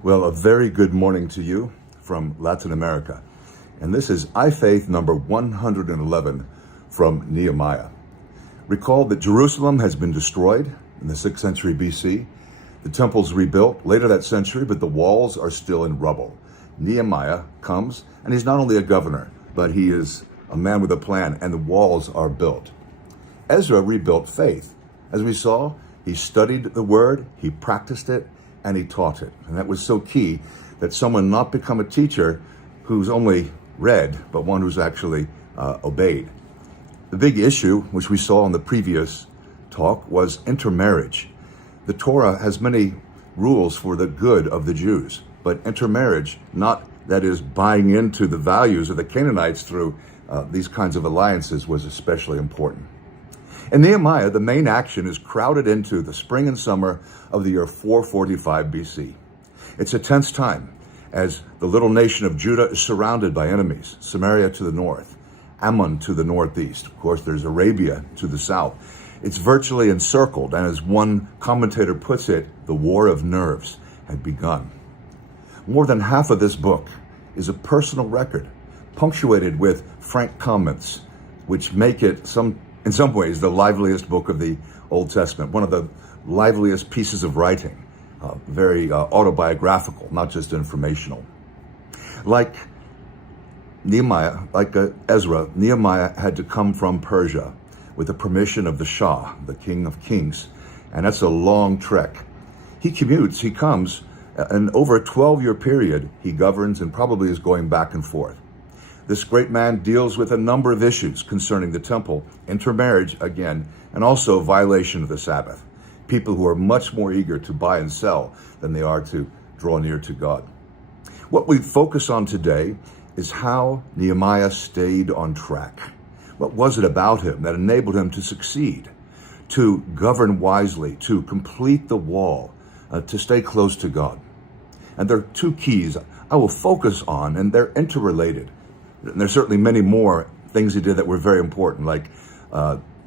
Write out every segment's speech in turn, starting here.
Well, a very good morning to you from Latin America. And this is iFaith number 111 from Nehemiah. Recall that Jerusalem has been destroyed in the 6th century BC. The temple's rebuilt later that century, but the walls are still in rubble. Nehemiah comes, and he's not only a governor, but he is a man with a plan, and the walls are built. Ezra rebuilt faith. As we saw, he studied the word, he practiced it, and he taught it. And that was so key that someone not become a teacher who's only read, but one who's actually obeyed. The big issue, which we saw in the previous talk, was intermarriage. The Torah has many rules for the good of the Jews, but intermarriage, not that is buying into the values of the Canaanites through these kinds of alliances, was especially important. In Nehemiah, the main action is crowded into the spring and summer of the year 445 BC. It's a tense time as the little nation of Judah is surrounded by enemies. Samaria to the north, Ammon to the northeast. Of course, there's Arabia to the south. It's virtually encircled, and as one commentator puts it, the war of nerves had begun. More than half of this book is a personal record, punctuated with frank comments, which make it in some ways the liveliest book of the Old Testament, one of the liveliest pieces of writing, very autobiographical, not just informational. Like Nehemiah, like Ezra, Nehemiah had to come from Persia with the permission of the Shah, the King of Kings, and that's a long trek. He commutes, he comes, and over a 12-year period, he governs and probably is going back and forth. This great man deals with a number of issues concerning the temple, intermarriage again, and also violation of the Sabbath. People who are much more eager to buy and sell than they are to draw near to God. What we focus on today is how Nehemiah stayed on track. What was it about him that enabled him to succeed, to govern wisely, to complete the wall, to stay close to God? And there are two keys I will focus on, and they're interrelated. And there's certainly many more things he did that were very important, like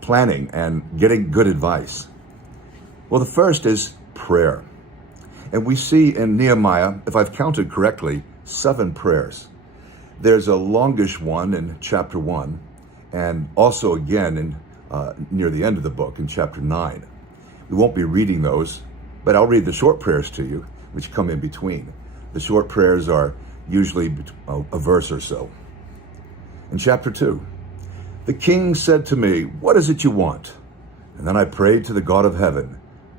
planning and getting good advice. Well, the first is prayer. And we see in Nehemiah, if I've counted correctly, 7 prayers. There's a longish one in chapter 1, and also again in near the end of the book in chapter 9. We won't be reading those, but I'll read the short prayers to you, which come in between. The short prayers are usually a verse or so. In chapter 2, the king said to me, "What is it you want?" And then I prayed to the God of heaven,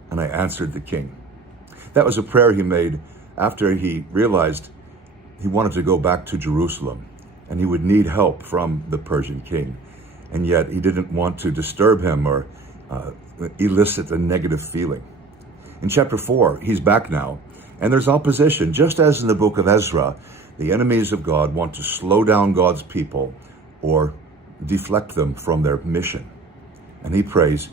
and I answered the king. That was a prayer he made after he realized he wanted to go back to Jerusalem, and he would need help from the Persian king. And yet he didn't want to disturb him or elicit a negative feeling. In chapter 4, he's back now, and there's opposition. Just as in the book of Ezra, the enemies of God want to slow down God's people or deflect them from their mission. And he prays,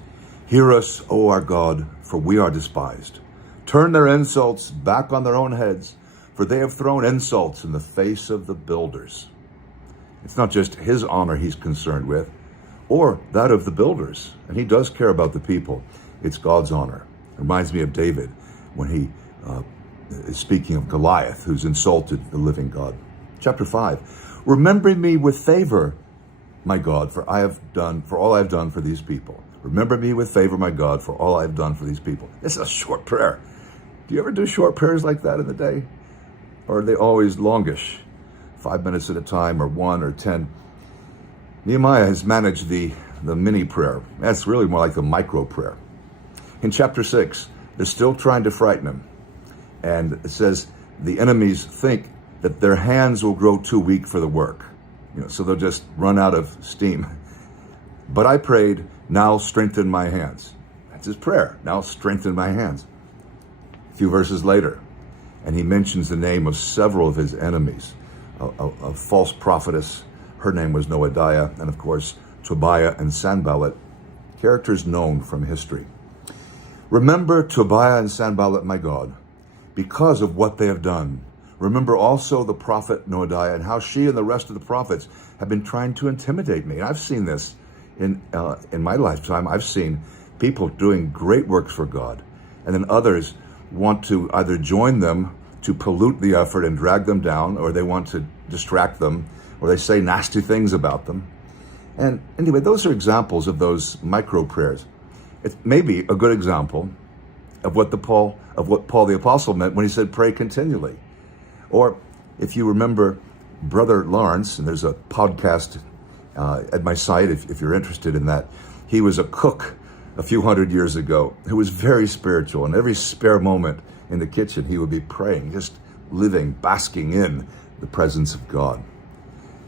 "Hear us, O our God, for we are despised. Turn their insults back on their own heads, for they have thrown insults in the face of the builders." It's not just his honor he's concerned with, or that of the builders. And he does care about the people. It's God's honor. It reminds me of David when he is speaking of Goliath, who's insulted the living God. Chapter 5, "Remember me with favor, my God, for all I have done for these people." Remember me with favor, my God, for all I have done for these people. It's a short prayer. Do you ever do short prayers like that in the day? Or are they always longish, 5 minutes at a time, or 1 or 10? Nehemiah has managed the mini prayer. That's really more like the micro prayer. In chapter 6, they're still trying to frighten him. And it says the enemies think that their hands will grow too weak for the work. So they'll just run out of steam. But I prayed, "Now strengthen my hands." That's his prayer. Now strengthen my hands. A few verses later, and he mentions the name of several of his enemies. A false prophetess, her name was Noadiah, and of course, Tobiah and Sanballat, characters known from history. "Remember Tobiah and Sanballat, my God, because of what they have done. Remember also the prophet Noadiah and how she and the rest of the prophets have been trying to intimidate me." And I've seen this in my lifetime. I've seen people doing great works for God, and then others want to either join them to pollute the effort and drag them down, or they want to distract them, or they say nasty things about them. And anyway, those are examples of those micro prayers. It may be a good example of what Paul the Apostle meant when he said, pray continually. Or if you remember Brother Lawrence, and there's a podcast at my site if you're interested in that. He was a cook a few hundred years ago who was very spiritual, and every spare moment in the kitchen he would be praying, just living, basking in the presence of God.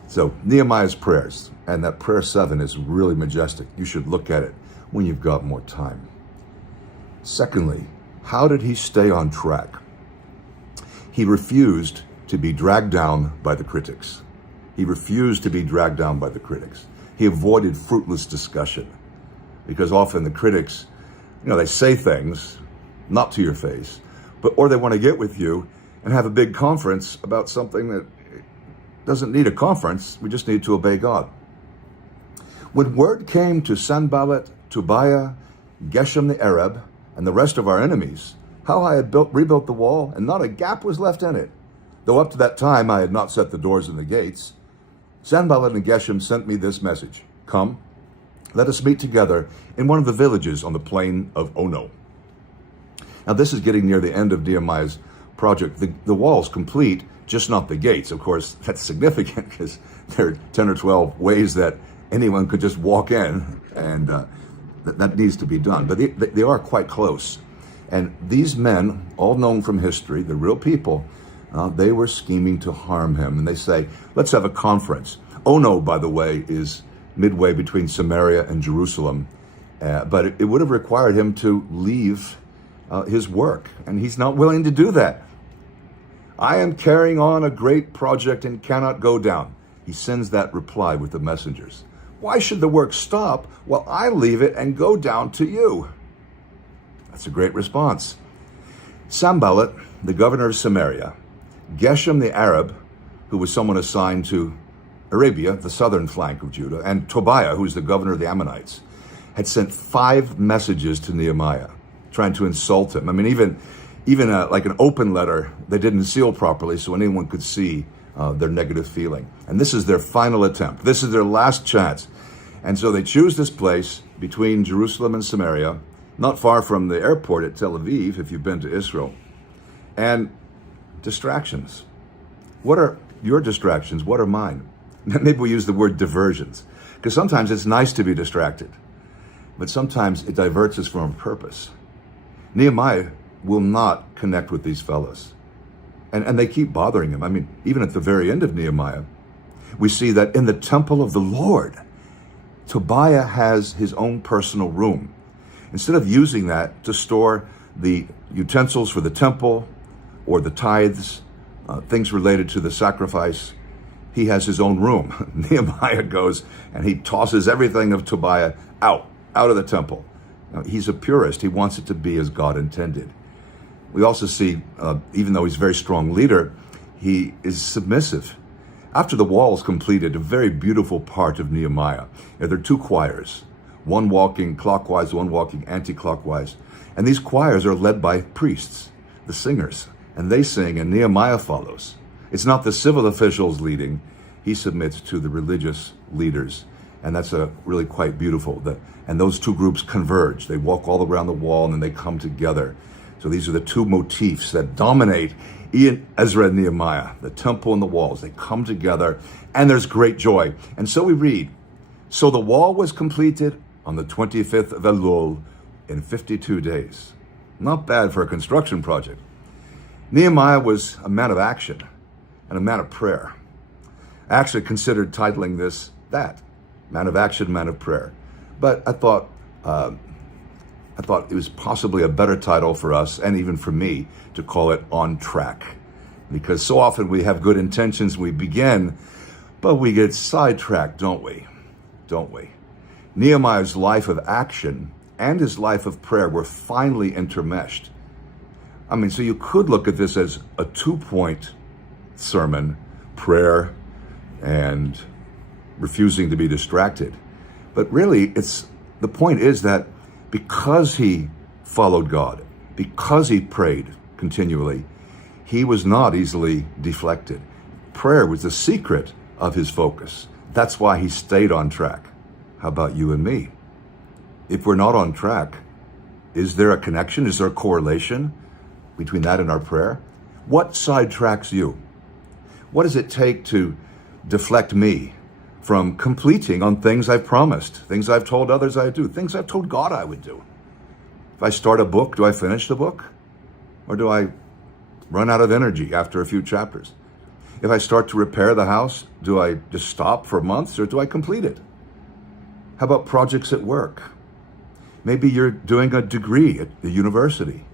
So Nehemiah's prayers, and that prayer 7 is really majestic. You should look at it when you've got more time. Secondly, how did he stay on track? He refused to be dragged down by the critics. He refused to be dragged down by the critics. He avoided fruitless discussion, because often the critics, they say things not to your face, or they want to get with you and have a big conference about something that doesn't need a conference. We just need to obey God. When word came to Sanballat, Tobiah, Geshem the Arab, and the rest of our enemies, how I had rebuilt the wall, and not a gap was left in it, though up to that time I had not set the doors and the gates, Sanballat and Geshem sent me this message: come, let us meet together in one of the villages on the plain of Ono. Now this is getting near the end of Nehemiah's project. The wall's complete, just not the gates. Of course, that's significant because there are 10 or 12 ways that anyone could just walk in, and that needs to be done. But they are quite close. And these men, all known from history, the real people, they were scheming to harm him. And they say, let's have a conference. Ono, by the way, is midway between Samaria and Jerusalem. But it would have required him to leave his work. And he's not willing to do that. I am carrying on a great project and cannot go down. He sends that reply with the messengers. Why should the work stop while I leave it and go down to you? That's a great response. Sanballat, the governor of Samaria, Geshem the Arab, who was someone assigned to Arabia, the southern flank of Judah, and Tobiah, who was the governor of the Ammonites, had sent 5 messages to Nehemiah, trying to insult him. I mean, even like an open letter, they didn't seal properly so anyone could see their negative feeling. And this is their final attempt. This is their last chance. And so they choose this place between Jerusalem and Samaria, not far from the airport at Tel Aviv, if you've been to Israel. And distractions. What are your distractions? What are mine? Maybe we use the word diversions, because sometimes it's nice to be distracted, but sometimes it diverts us from purpose. Nehemiah will not connect with these fellows. And they keep bothering him. I mean, even at the very end of Nehemiah, we see that in the temple of the Lord, Tobiah has his own personal room. Instead of using that to store the utensils for the temple or the tithes, things related to the sacrifice, he has his own room. Nehemiah goes and he tosses everything of Tobiah out of the temple. Now, he's a purist. He wants it to be as God intended. We also see, even though he's a very strong leader, he is submissive. After the wall is completed, a very beautiful part of Nehemiah, there are 2 choirs, one walking clockwise, one walking anti-clockwise. And these choirs are led by priests, the singers, and they sing and Nehemiah follows. It's not the civil officials leading. He submits to the religious leaders. And that's really quite beautiful. And those 2 groups converge. They walk all around the wall and then they come together. So these are the 2 motifs that dominate Ezra and Nehemiah, the temple and the walls. They come together and there's great joy. And so we read, so the wall was completed on the 25th of Elul in 52 days. Not bad for a construction project. Nehemiah was a man of action and a man of prayer. I actually considered titling this that, man of action, man of prayer. But I thought it was possibly a better title for us, and even for me, to call it On Track. Because so often we have good intentions, we begin, but we get sidetracked, don't we? Don't we? Nehemiah's life of action and his life of prayer were finally intermeshed. I mean, so you could look at this as a 2-point sermon, prayer and refusing to be distracted. But really, the point is that because he followed God, because he prayed continually, he was not easily deflected. Prayer was the secret of his focus. That's why he stayed on track. How about you and me? If we're not on track, is there a connection? Is there a correlation between that and our prayer? What sidetracks you? What does it take to deflect me from completing on things I've promised, things I've told others I'd do, things I've told God I would do? If I start a book, do I finish the book? Or do I run out of energy after a few chapters? If I start to repair the house, do I just stop for months or do I complete it? How about projects at work? Maybe you're doing a degree at the university.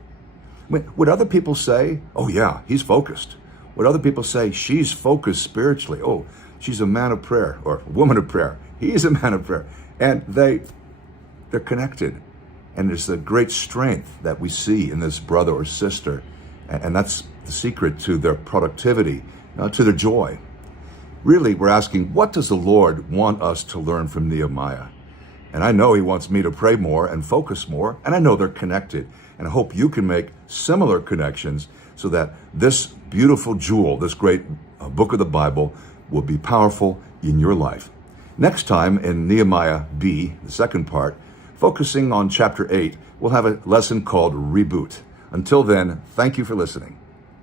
Would other people say, oh yeah, he's focused? Would other people say, she's focused spiritually? Oh, she's a man of prayer or a woman of prayer. He's a man of prayer. And they're connected. And there's a great strength that we see in this brother or sister. And that's the secret to their productivity, to their joy. Really, we're asking, what does the Lord want us to learn from Nehemiah? And I know he wants me to pray more and focus more, and I know they're connected. And I hope you can make similar connections so that this beautiful jewel, this great book of the Bible, will be powerful in your life. Next time in Nehemiah B, the second part, focusing on chapter 8, we'll have a lesson called Reboot. Until then, thank you for listening.